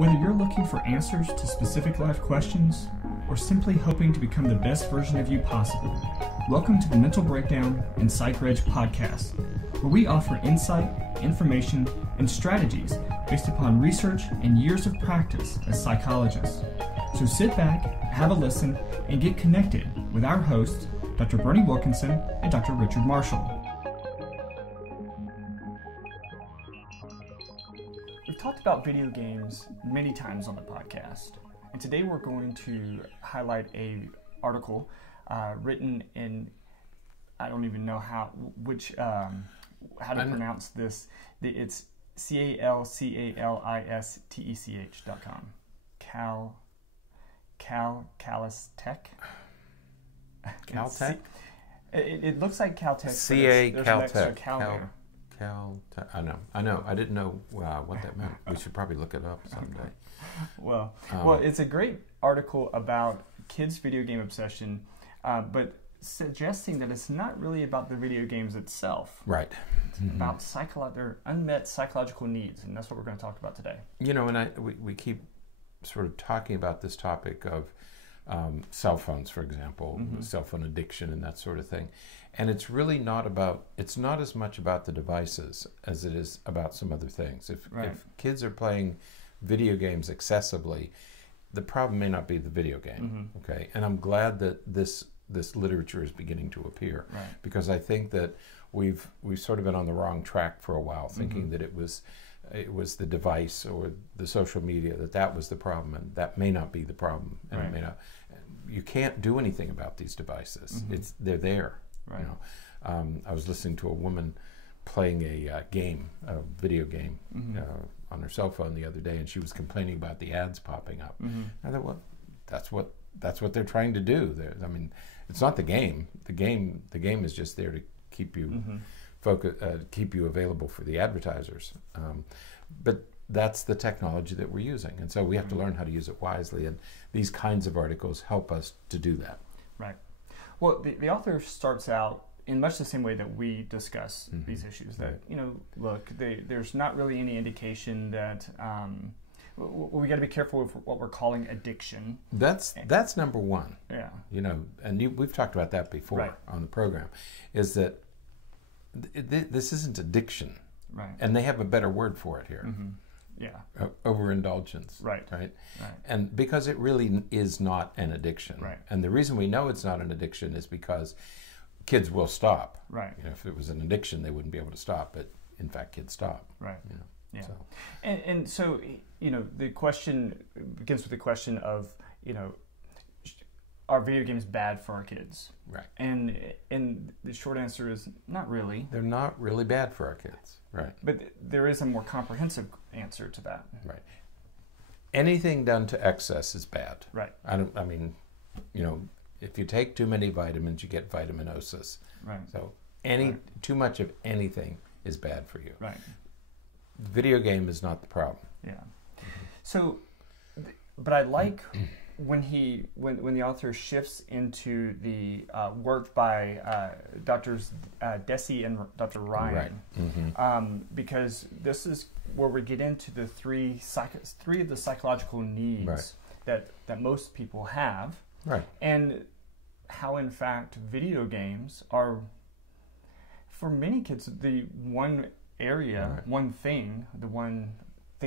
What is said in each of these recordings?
Whether you're looking for answers to specific life questions or simply hoping to become the best version of you possible, welcome to the Mental Breakdown and Psychreg podcast, where we offer insight, information, and strategies based upon research and years of practice as psychologists. So sit back, have a listen, and get connected with our hosts, Dr. Berney Wilkinson and Dr. Richard Marshall. We've talked about video games many times on the podcast, and today we're going to highlight a article written in, I don't even know how to pronounce this. It's calistech.com. Calistech. Caltech? It looks like Caltech. CA Caltech. I know. I didn't know what that meant. We should probably look it up someday. Well, it's a great article about kids' video game obsession, but suggesting that it's not really about the video games itself. Right. It's about their unmet psychological needs, and that's what we're going to talk about today. You know, and we keep sort of talking about this topic of cell phones, for example, cell phone addiction and that sort of thing. And it's really not as much about the devices as it is about some other things. If kids are playing video games excessively, the problem may not be the video game, okay? And I'm glad that this literature is beginning to appear, because I think that we've sort of been on the wrong track for a while, thinking that it was the device or the social media that was the problem, and that may not be the problem, and it may not. You can't do anything about these devices. They're there. Right. You know, I was listening to a woman playing a video game, on her cell phone the other day, and she was complaining about the ads popping up. I thought, well, that's what they're trying to do. I mean, it's not the game. The game is just there to keep you keep you available for the advertisers. But that's the technology that we're using, and so we have to learn how to use it wisely. And these kinds of articles help us to do that. Right. Well, the author starts out in much the same way that we discuss these issues. That look, there's not really any indication that we got to be careful with what we're calling addiction. That's number one. Yeah. You know, and we've talked about that before on the program. Is that this isn't addiction. Right. And they have a better word for it here. Yeah. Overindulgence. Right. And because it really is not an addiction. Right. And the reason we know it's not an addiction is because kids will stop. Right. You know, if it was an addiction, they wouldn't be able to stop. But in fact, kids stop. Right. You know, yeah. So. And so, the question begins with the question of, are video games bad for our kids? Right. And the short answer is not really. They're not really bad for our kids. Right. But there is a more comprehensive answer to that. Right. Anything done to excess is bad. Right. If you take too many vitamins, you get vitaminosis. Right. So too much of anything is bad for you. Right. The video game is not the problem. Yeah. So, but I like when the author shifts into the work by Drs. Deci and Dr. Ryan, because this is where we get into the three of the psychological needs that most people have, and how in fact video games are, for many kids, the one area, the one thing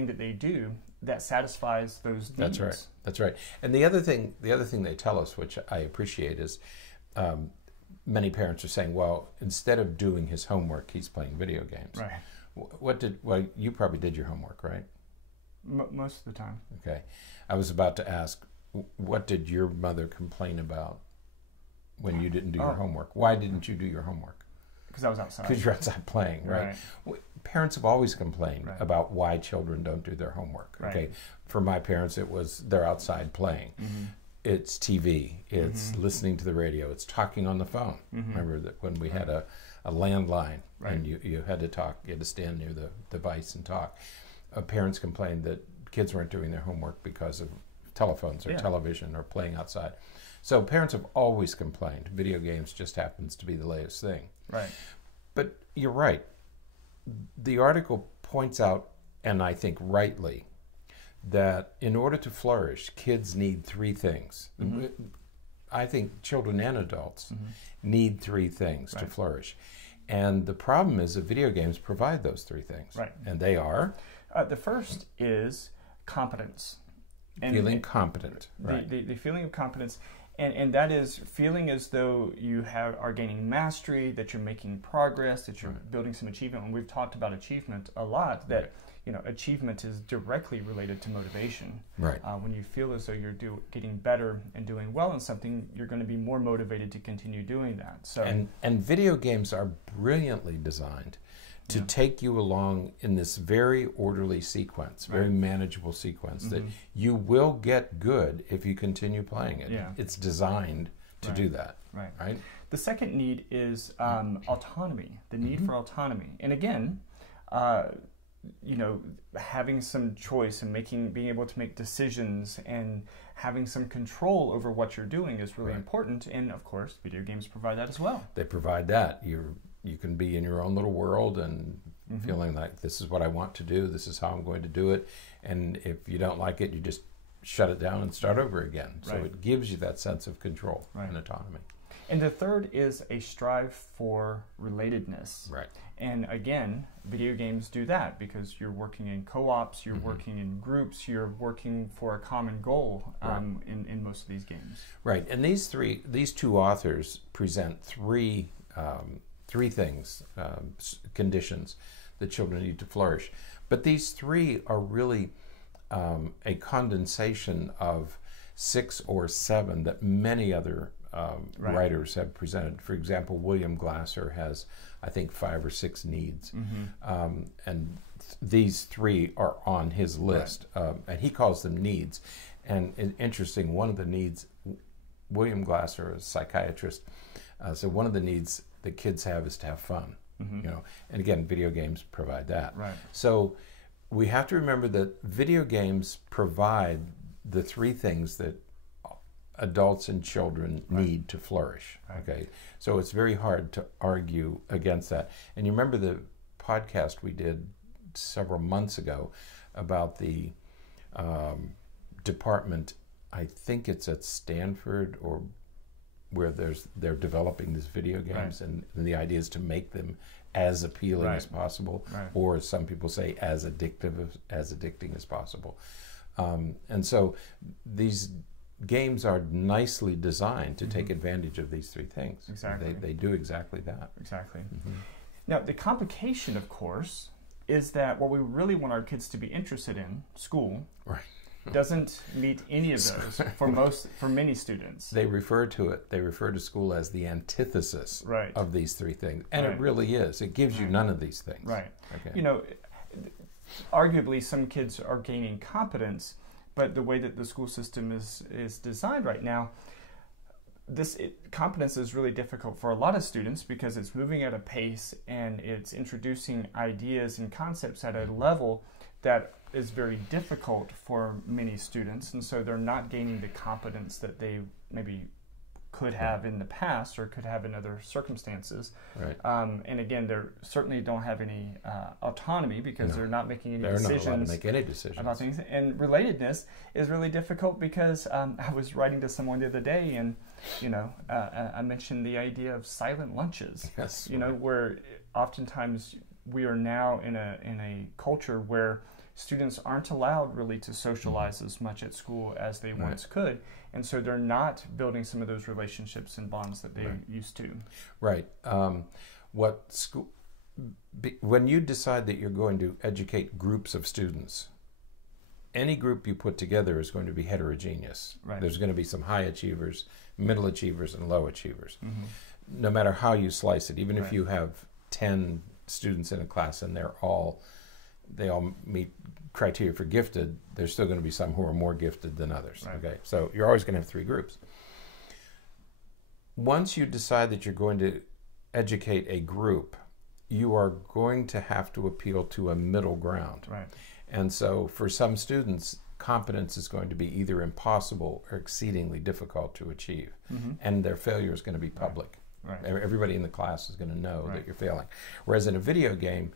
that they do that satisfies those needs. That's right. And the other thing they tell us, which I appreciate, is many parents are saying, well, instead of doing his homework, he's playing video games. Right. Well, you probably did your homework, right? Most of the time. Okay. I was about to ask, what did your mother complain about when you didn't do your homework? Why didn't you do your homework? Because I was outside. Because you're outside playing, right? Parents have always complained about why children don't do their homework. Okay, for my parents, it was they're outside playing. It's TV. It's listening to the radio. It's talking on the phone. Remember that when we had a landline and you had to talk, you had to stand near the device and talk. Parents complained that kids weren't doing their homework because of telephones or television or playing outside. So parents have always complained. Video games just happens to be the latest thing. Right. But you're right. The article points out, and I think rightly, that in order to flourish, kids need three things. I think children and adults need three things to flourish. And the problem is that video games provide those three things. Right. And they are? The first is competence. Feeling competent. The feeling of competence. And that is feeling as though you are gaining mastery, that you're making progress, that you're building some achievement. And we've talked about achievement a lot, that achievement is directly related to motivation. Right. When you feel as though you're getting better and doing well in something, you're going to be more motivated to continue doing that. So and video games are brilliantly designed to take you along in this very orderly sequence, very manageable sequence, that you will get good if you continue playing it. Yeah. It's designed to do that. Right. The second need is autonomy, the need for autonomy. And again, having some choice and being able to make decisions and having some control over what you're doing is really important. And of course, video games provide that as well. They provide that. You can be in your own little world and feeling like this is what I want to do, this is how I'm going to do it, and if you don't like it, you just shut it down and start over again. So it gives you that sense of control and autonomy. And the third is a strive for relatedness. Right. And again, video games do that because you're working in co-ops, you're working in groups, you're working for a common goal in most of these games. Right. And these two authors present three things, conditions that children need to flourish. But these three are really a condensation of 6 or 7 that many other writers have presented. For example, William Glasser has, I think, 5 or 6 needs. And these three are on his list. And he calls them needs. And interesting, one of the needs, William Glasser, a psychiatrist, so one of the needs that kids have is to have fun. And again, video games provide that. So we have to remember that video games provide the three things that adults and children need to flourish. Okay, so it's very hard to argue against that. And you remember the podcast we did several months ago about the department, I think it's at Stanford, or where they're developing these video games, and the idea is to make them as appealing as possible, or as some people say, as addicting as possible. And so these games are nicely designed to take advantage of these three things. Exactly. They do exactly that. Exactly. Now, the complication, of course, is that what we really want our kids to be interested in, school, doesn't meet any of those for many students. They refer to school as the antithesis of these three things. And it really is. It gives you none of these things. Okay. Arguably some kids are gaining competence, but the way that the school system is designed right now, competence is really difficult for a lot of students because it's moving at a pace and it's introducing ideas and concepts at a level that is very difficult for many students, and so they're not gaining the competence that they maybe could have in the past or could have in other circumstances. And again, they certainly don't have any autonomy because they're not making any decisions. They're not allowed to make any decisions about things. And relatedness is really difficult because I was writing to someone the other day, and I mentioned the idea of silent lunches. Where oftentimes we are now in a culture where students aren't allowed really to socialize as much at school as they once could, and so they're not building some of those relationships and bonds that they used to. When you decide that you're going to educate groups of students, any group you put together is going to be heterogeneous. There's going to be some high achievers, middle achievers, and low achievers. No matter how you slice it, even if you have 10 students in a class and they all meet criteria for gifted, there's still going to be some who are more gifted than others. Okay, so you're always going to have 3 groups. Once you decide that you're going to educate a group, you are going to have to appeal to a middle ground. And so for some students, competence is going to be either impossible or exceedingly difficult to achieve. And their failure is going to be public. Everybody in the class is going to know that you're failing. Whereas in a video game,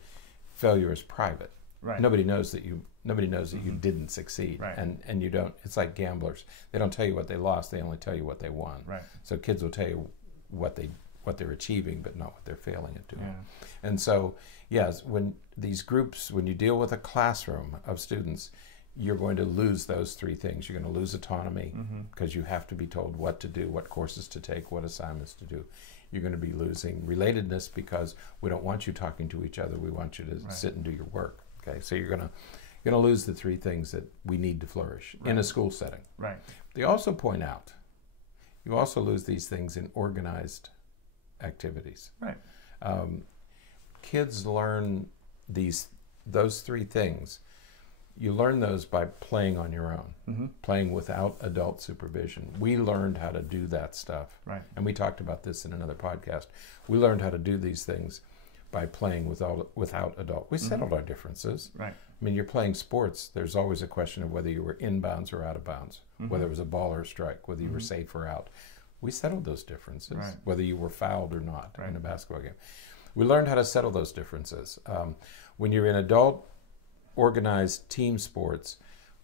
failure is private. Nobody knows that Nobody knows that you didn't succeed. Right. And you don't, it's like gamblers. They don't tell you what they lost, they only tell you what they won. Right. So kids will tell you what they're achieving, but not what they're failing at doing. Yeah. And so, yes, when these groups, when you deal with a classroom of students, you're going to lose those three things. You're going to lose autonomy because you have to be told what to do, what courses to take, what assignments to do. You're going to be losing relatedness because we don't want you talking to each other. We want you to sit and do your work. Okay, so you're going to lose the three things that we need to flourish in a school setting. Right. They also point out you also lose these things in organized activities. Right. Kids learn those three things. You learn those by playing on your own, playing without adult supervision. We learned how to do that stuff. Right. And we talked about this in another podcast. We learned how to do these things by playing without adult. We settled our differences. Right. I mean, you're playing sports. There's always a question of whether you were inbounds or out of bounds, whether it was a ball or a strike, whether you were safe or out. We settled those differences, whether you were fouled or not in a basketball game. We learned how to settle those differences. When you're in adult organized team sports,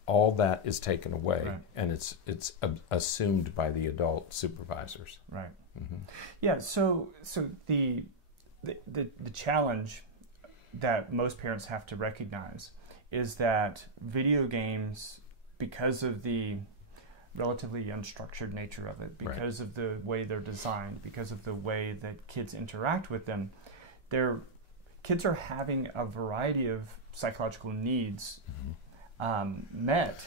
all that is taken away, and it's assumed by the adult supervisors. Right. Yeah. So the challenge that most parents have to recognize is that video games, because of the relatively unstructured nature of it, because of the way they're designed, because of the way that kids interact with them, kids are having a variety of psychological needs met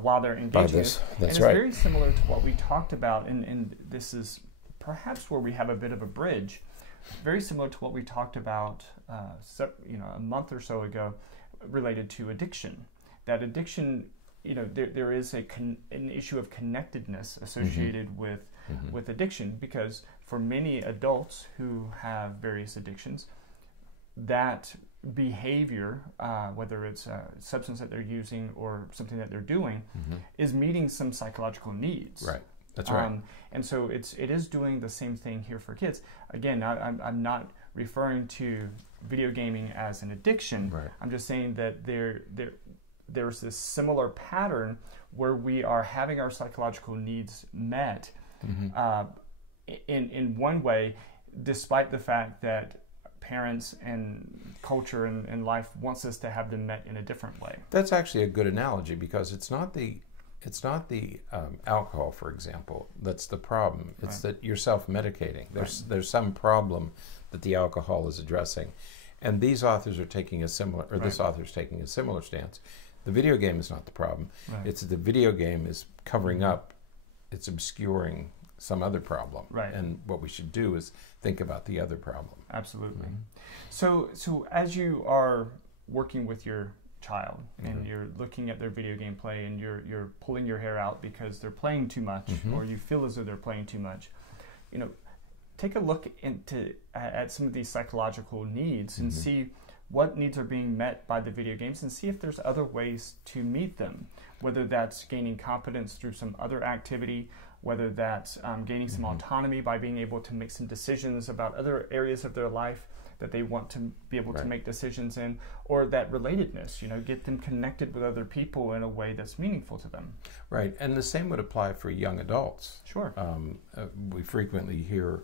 while they're engaging. That's and it's very similar to what we talked about, and this is perhaps where we have a bit of a bridge, very similar to what we talked about a month or so ago related to addiction. That addiction, there is an issue of connectedness associated with addiction, because for many adults who have various addictions, that behavior, whether it's a substance that they're using or something that they're doing, is meeting some psychological needs. Right. That's right. And so it is doing the same thing here for kids. Again, I'm not referring to video gaming as an addiction. Right. I'm just saying that there's this similar pattern where we are having our psychological needs met in one way, despite the fact that parents and culture and life wants us to have them met in a different way. That's actually a good analogy, because it's not the alcohol, for example, that's the problem. It's that you're self-medicating. There's some problem that the alcohol is addressing, and these authors are taking a similar, or this author's taking a similar stance. The video game is not the problem. It's that the video game is covering up, it's obscuring some other problem. And what we should do is think about the other problem. Absolutely. So as you are working with your child and you're looking at their video game play and you're pulling your hair out because they're playing too much, or you feel as though they're playing too much, take a look at some of these psychological needs and see what needs are being met by the video games, and see if there's other ways to meet them, whether that's gaining competence through some other activity, whether that's gaining some autonomy by being able to make some decisions about other areas of their life that they want to be able to make decisions in, or that relatedness, get them connected with other people in a way that's meaningful to them. Right, and the same would apply for young adults. Sure. We frequently hear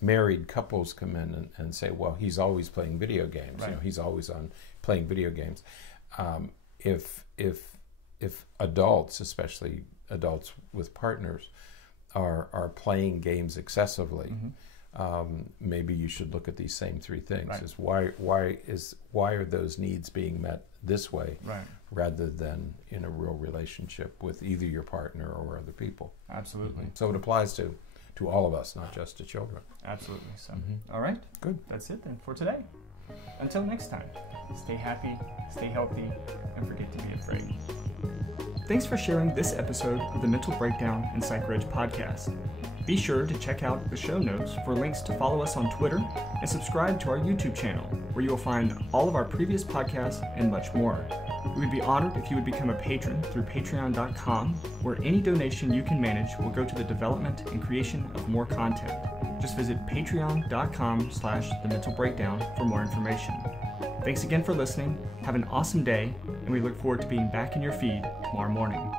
married couples come in and say, well, he's always playing video games. He's always playing video games. If adults, especially adults with partners, are playing games excessively, maybe you should look at these same three things. Is why are those needs being met this way, rather than in a real relationship with either your partner or other people? Absolutely. So it applies to all of us, not just to children. Absolutely. So, all right. Good. That's it then for today. Until next time, stay happy, stay healthy, and forget to be afraid. Thanks for sharing this episode of the Mental Breakdown and Psychreg podcast. Be sure to check out the show notes for links to follow us on Twitter and subscribe to our YouTube channel, where you will find all of our previous podcasts and much more. We would be honored if you would become a patron through patreon.com, where any donation you can manage will go to the development and creation of more content. Just visit patreon.com/thementalbreakdown for more information. Thanks again for listening. Have an awesome day, and we look forward to being back in your feed tomorrow morning.